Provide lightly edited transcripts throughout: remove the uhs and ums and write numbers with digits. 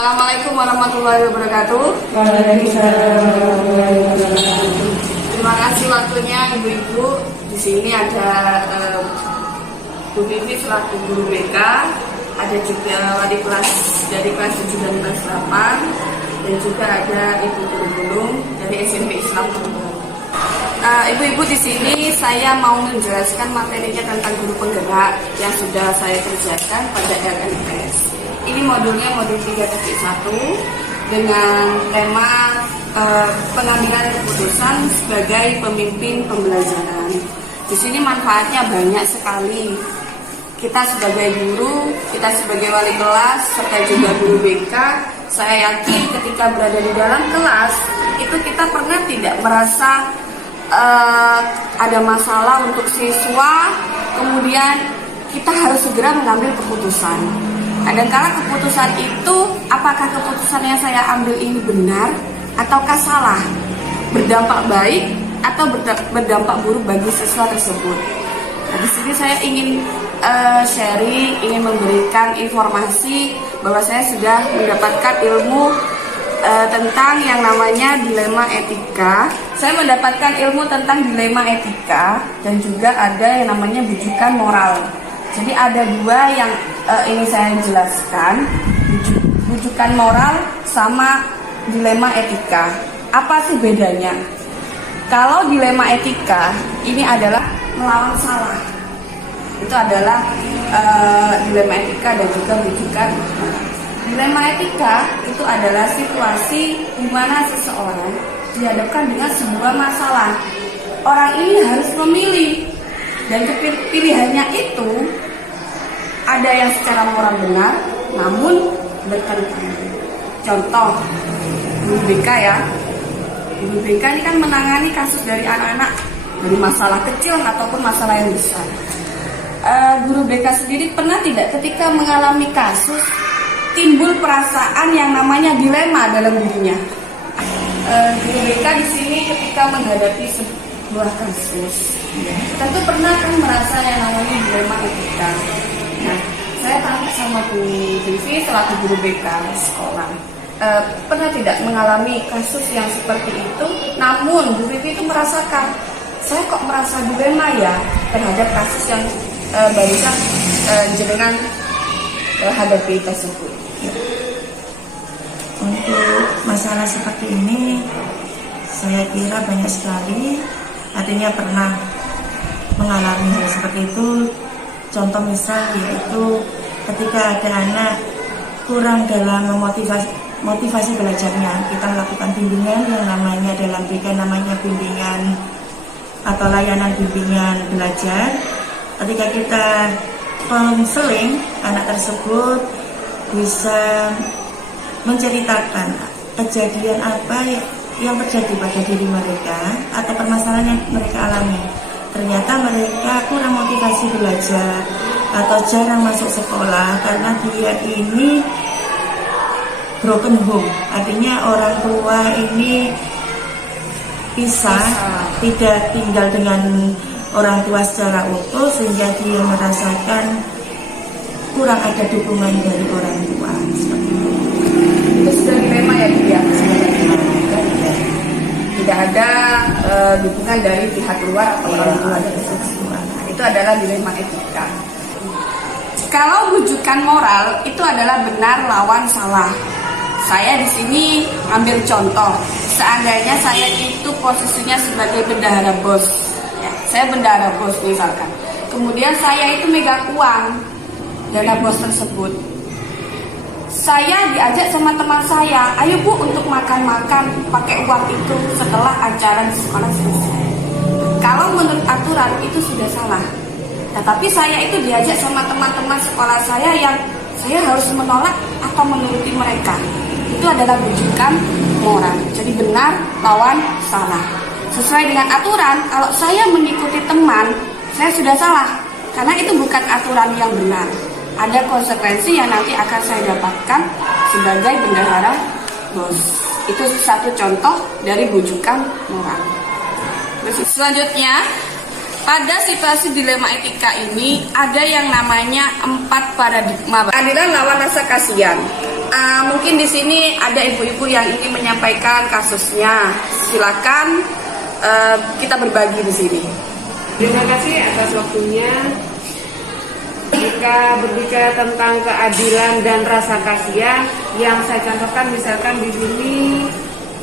Assalamualaikum warahmatullahi wabarakatuh. Waalaikumsalam warahmatullahi wabarakatuh. Terima kasih waktunya ibu-ibu. Di sini ada Bu Vivi selaku guru BK, ada juga wali kelas dari kelas 7 dan kelas 8, dan juga ada Ibu Guru Gunung dari SMP Islam Tunggal. Ibu-ibu, di sini saya mau menjelaskan materinya tentang guru penggerak yang sudah saya kerjakan pada LMS. Ini modulnya modul 3.1 dengan tema pengambilan keputusan sebagai pemimpin pembelajaran. Di sini manfaatnya banyak sekali. Kita sebagai guru, kita sebagai wali kelas, serta juga guru BK, saya yakin ketika berada di dalam kelas itu kita pernah tidak merasa ada masalah untuk siswa, kemudian kita harus segera mengambil keputusan. Kadangkala keputusan itu, apakah keputusan yang saya ambil ini benar ataukah salah, berdampak baik atau berdampak buruk bagi siswa tersebut. Nah, di sini saya ingin sharing, ingin memberikan informasi bahwa saya sudah mendapatkan ilmu tentang yang namanya dilema etika. Saya mendapatkan ilmu tentang dilema etika dan juga ada yang namanya bujukan moral. Jadi ada dua yang ini saya jelaskan, bujukan moral sama dilema etika. Apa sih bedanya? Kalau dilema etika ini adalah melawan salah, itu adalah dilema etika dan juga bujukan moral. Dilema etika itu adalah situasi di mana seseorang dihadapkan dengan sebuah masalah. Orang ini harus memilih, dan pilihannya itu ada yang secara moral benar, namun bertentangan. Contoh, guru BK ya. Guru BK ini kan menangani kasus dari anak-anak, dari masalah kecil ataupun masalah yang besar. Guru BK sendiri pernah tidak ketika mengalami kasus timbul perasaan yang namanya dilema dalam dirinya? Guru BK di sini ketika menghadapi sebuah kasus, tentu pernah kan merasa yang namanya dilema etika. Nah, saya tanya sama Bu Vivi selaku guru BK sekolah, pernah tidak mengalami kasus yang seperti itu? Namun Bu Vivi itu merasakan, saya kok merasa dilema ya terhadap kasus yang barusan jenengan hadapi tersebut. Untuk masalah seperti ini, saya kira banyak sekali, artinya pernah mengalami hal seperti itu. Contoh misal yaitu ketika ada anak kurang dalam motivasi belajarnya, kita melakukan bimbingan yang namanya dalam BK namanya bimbingan atau layanan bimbingan belajar. Ketika kita konseling, anak tersebut bisa menceritakan kejadian apa yang terjadi pada diri mereka atau permasalahan yang mereka alami. Ternyata mereka kurang motivasi belajar atau jarang masuk sekolah karena dia ini broken home, artinya orang tua ini pisah, tidak tinggal dengan orang tua secara utuh, sehingga dia merasakan kurang ada dukungan dari orang tua. Seperti itu. Itu sudah dilema ya Bu ya? Tidak ada dukungan dari pihak luar atau orang tua. Itu adalah dilema etika. Kalau bujukan moral itu adalah benar lawan salah. Saya di sini ambil contoh. Seandainya saya itu posisinya sebagai bendahara bos, ya, saya bendahara bos misalkan. Kemudian saya itu megang uang dana bos tersebut. Saya diajak sama teman saya, ayo Bu untuk makan-makan pakai uang itu setelah acara di sekolah selesai. Kalau menurut aturan itu sudah salah. Tetapi saya itu diajak sama teman-teman sekolah saya yang saya harus menolak atau menuruti mereka. Itu adalah bujukan moral. Jadi benar lawan salah. Sesuai dengan aturan, kalau saya mengikuti teman, saya sudah salah. Karena itu bukan aturan yang benar. Ada konsekuensi yang nanti akan saya dapatkan sebagai bendahara bos. Itu satu contoh dari bujukan moral. Selanjutnya, pada situasi dilema etika ini ada yang namanya 4 paradigma. Keadilan lawan rasa kasihan. Mungkin di sini ada ibu-ibu yang ingin menyampaikan kasusnya. Silakan kita berbagi di sini. Terima kasih atas waktunya. Jika berbicara tentang keadilan dan rasa kasihan, yang saya contohkan misalkan di sini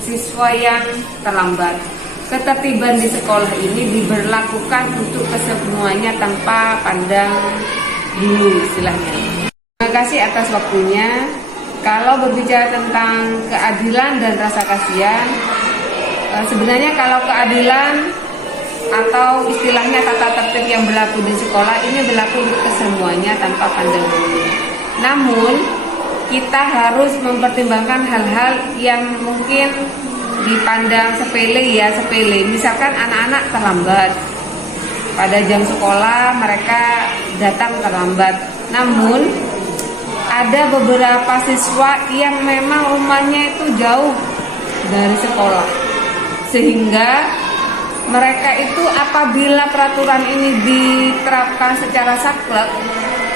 siswa yang terlambat. Ketertiban di sekolah ini diberlakukan untuk kesemuanya tanpa pandang bulu istilahnya. Terima kasih atas waktunya. Kalau berbicara tentang keadilan dan rasa kasihan, sebenarnya kalau keadilan atau istilahnya tata tertib yang berlaku di sekolah ini berlaku untuk kesemuanya tanpa pandang bulu. Namun kita harus mempertimbangkan hal-hal yang mungkin dipandang sepele. Misalkan anak-anak terlambat pada jam sekolah, mereka datang terlambat. Namun ada beberapa siswa yang memang rumahnya itu jauh dari sekolah, sehingga mereka itu apabila peraturan ini diterapkan secara saklek,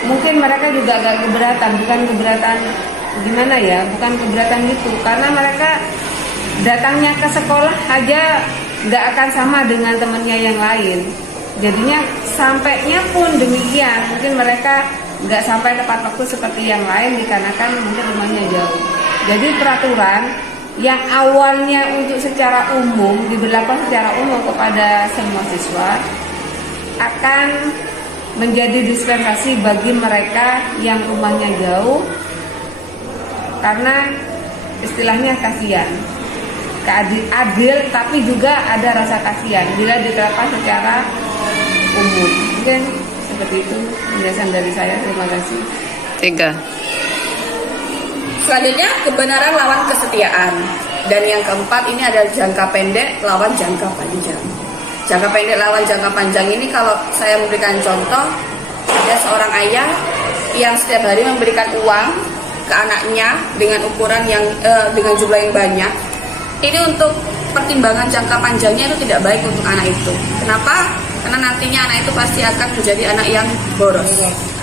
mungkin mereka juga agak keberatan, bukan keberatan gitu, karena mereka datangnya ke sekolah aja nggak akan sama dengan temannya yang lain. Jadinya sampainya pun demikian, mungkin mereka nggak sampai tepat waktu seperti yang lain dikarenakan mungkin rumahnya jauh. Jadi peraturan yang awalnya untuk secara umum diberlakukan secara umum kepada semua siswa akan menjadi dispensasi bagi mereka yang rumahnya jauh karena istilahnya kasihan. Adil tapi juga ada rasa kasihan bila diterapkan secara umum. Mungkin seperti itu penjelasan dari saya. Terima kasih. 3. Selanjutnya, kebenaran lawan kesetiaan. Dan yang keempat ini adalah jangka pendek lawan jangka panjang. Jangka pendek lawan jangka panjang ini kalau saya memberikan contoh, ada seorang ayah yang setiap hari memberikan uang ke anaknya dengan ukuran yang dengan jumlah yang banyak. Ini untuk pertimbangan jangka panjangnya itu tidak baik untuk anak itu. Kenapa? Karena nantinya anak itu pasti akan menjadi anak yang boros.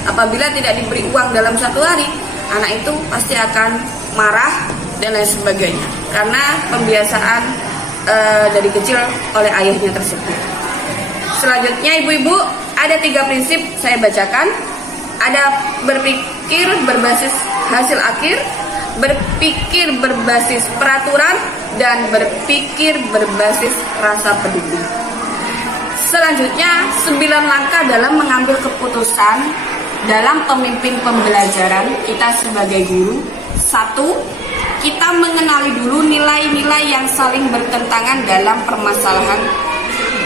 Apabila tidak diberi uang dalam satu hari, anak itu pasti akan marah dan lain sebagainya karena pembiasaan dari kecil oleh ayahnya tersebut. Selanjutnya ibu-ibu, ada 3 prinsip saya bacakan. Ada berpikir berbasis hasil akhir, berpikir berbasis peraturan, dan berpikir berbasis rasa peduli. Selanjutnya 9 langkah dalam mengambil keputusan dalam pemimpin pembelajaran kita sebagai guru. 1. Kita mengenali dulu nilai-nilai yang saling bertentangan dalam permasalahan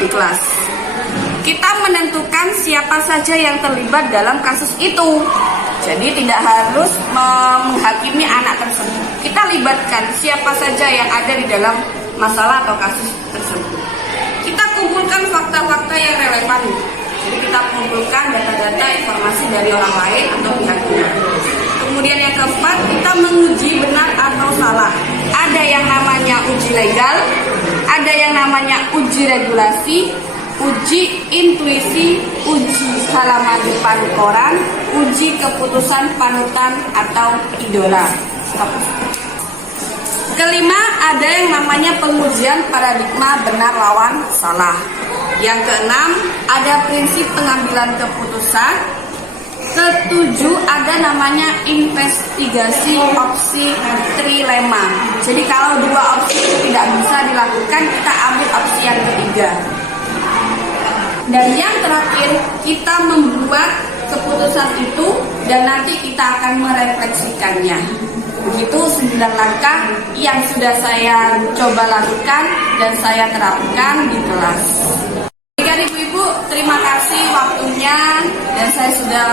di kelas. Kita menentukan siapa saja yang terlibat dalam kasus itu. Jadi tidak harus menghakimi anak tersebut. Kita libatkan siapa saja yang ada di dalam masalah atau kasus tersebut. Kita kumpulkan fakta-fakta yang relevan. Jadi kita kumpulkan data-data informasi dari orang lain atau pihak ketiga. Kemudian yang keempat, kita menguji benar atau salah. Ada yang namanya uji legal, ada yang namanya uji regulasi, uji intuisi, uji halaman depan koran, uji keputusan panutan atau idola. Kelima, ada yang namanya pengujian paradigma benar lawan salah. Yang keenam, ada prinsip pengambilan keputusan. Ketujuh, ada namanya investigasi opsi trilema. Jadi kalau 2 opsi itu tidak bisa dilakukan, kita ambil opsi yang ketiga. Dan yang terakhir, kita membuat keputusan itu dan nanti kita akan merefleksikannya. Begitu 9 langkah yang sudah saya coba lakukan dan saya terapkan di kelas. Baik ibu-ibu, terima kasih waktunya dan saya sudah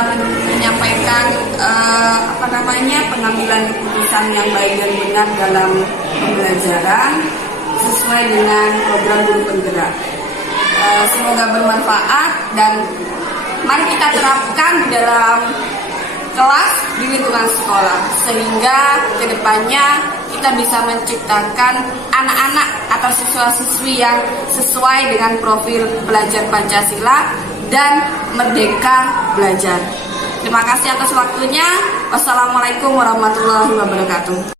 menyampaikan pengambilan keputusan yang baik dan benar dalam pembelajaran sesuai dengan program guru penggerak. Semoga bermanfaat dan mari kita terapkan di dalam kelas di lingkungan sekolah sehingga kedepannya kita bisa menciptakan anak-anak atau siswa-siswi yang sesuai dengan profil belajar Pancasila dan merdeka belajar. Terima kasih atas waktunya. Wassalamualaikum warahmatullahi wabarakatuh.